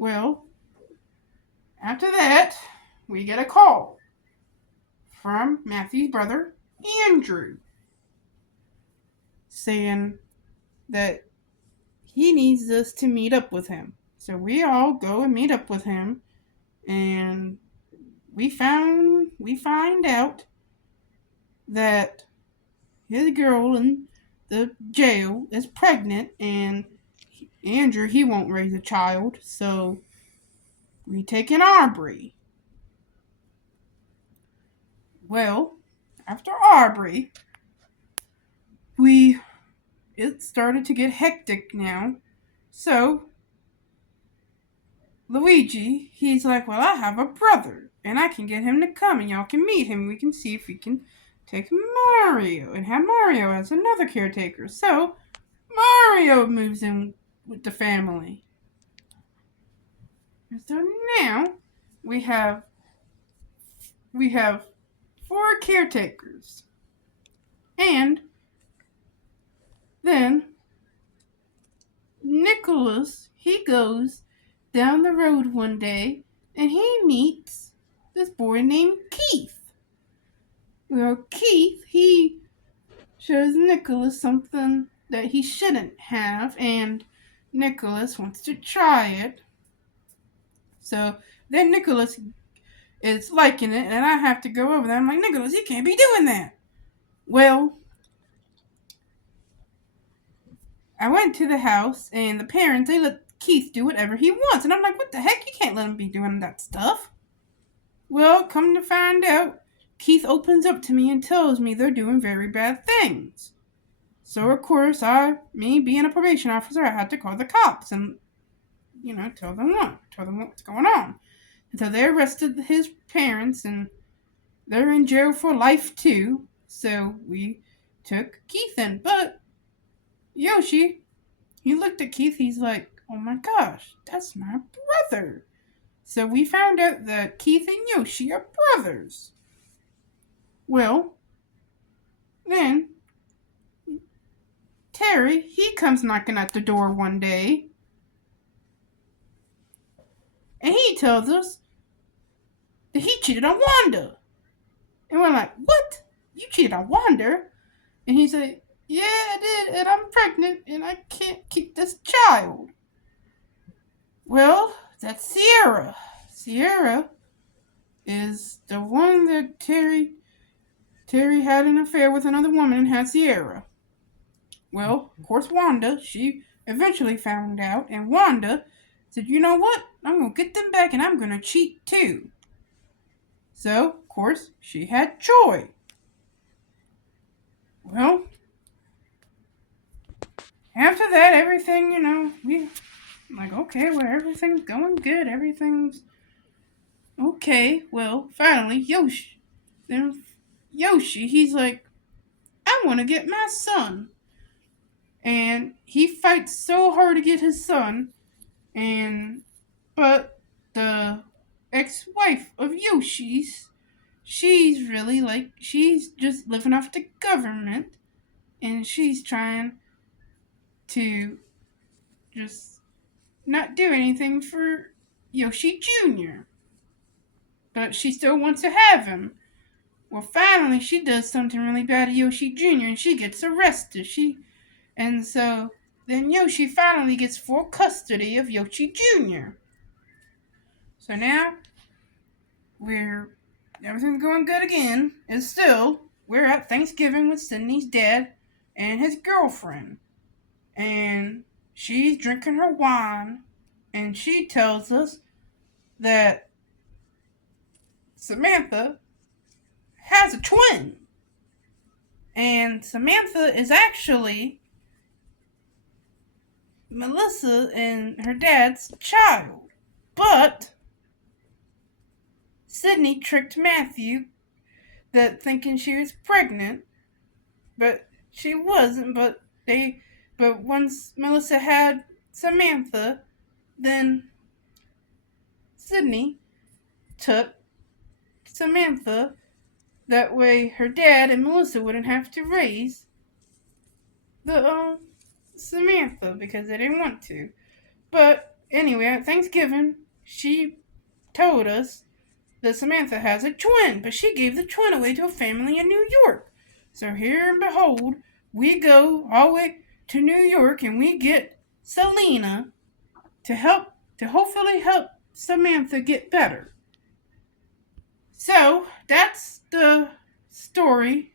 Well, after that, we get a call from Matthew's brother, Andrew, saying that he needs us to meet up with him. So we all go and meet up with him, and we find out that his girl in the jail is pregnant, and Andrew, he won't raise a child, so we take in Aubrey. Well, after Aubrey, we it started to get hectic now. So Luigi, he's like, well, I have a brother, and I can get him to come, and y'all can meet him. We can see if we can take Mario and have Mario as another caretaker. So Mario moves in with the family. And so now we have we have four caretakers. And then Nicholas, he goes down the road one day and he meets this boy named Keith. Well, Keith, he shows Nicholas something that he shouldn't have, and Nicholas wants to try it. So then Nicholas is liking it, and I have to go over there. I'm like, Nicholas, you can't be doing that. Well, I went to the house, and the parents, they let Keith do whatever he wants. And I'm like, what the heck? You can't let him be doing that stuff. Well, come to find out, Keith opens up to me and tells me they're doing very bad things. So, of course, me being a probation officer, I had to call the cops and, tell them what's going on. And so they arrested his parents, and they're in jail for life, too. So we took Keith in. But Yoshi, he looked at Keith, he's like, oh my gosh, that's my brother. So we found out that Keith and Yoshi are brothers. Well, then Terry, he comes knocking at the door one day, and he tells us that he cheated on Wanda. And we're like, what? You cheated on Wanda? And he said, yeah, I did, and I'm pregnant, and I can't keep this child. Well, that's Sierra. Sierra is the one that Terry had an affair with another woman and had Sierra. Well, of course, Wanda, she eventually found out, and Wanda said, you know what? I'm going to get them back, and I'm going to cheat too. So, of course, she had Joy. Well, after that, everything, we like, okay, well, everything's going good. Everything's okay. Well, finally, Yoshi, he's like, I want to get my son. And he fights so hard to get his son, but the ex-wife of Yoshi's, she's really like, she's just living off the government, and she's trying to just not do anything for Yoshi Jr. But she still wants to have him. Well, finally, she does something really bad to Yoshi Jr. and she gets arrested. And so then Yoshi finally gets full custody of Yoshi Jr. So now everything's going good again. And still, we're at Thanksgiving with Sydney's dad and his girlfriend. And she's drinking her wine, and she tells us that Samantha has a twin. And Samantha is actually Melissa and her dad's child. But Sydney tricked Matthew that thinking she was pregnant, but she wasn't. But once Melissa had Samantha, then Sydney took Samantha. That way her dad and Melissa wouldn't have to raise the Samantha because they didn't want to. But Anyway, at Thanksgiving, she told us that Samantha has a twin, but she gave the twin away to a family in New York. So here and behold, we go all the way to New York and we get Selena to hopefully help Samantha get better. So that's the story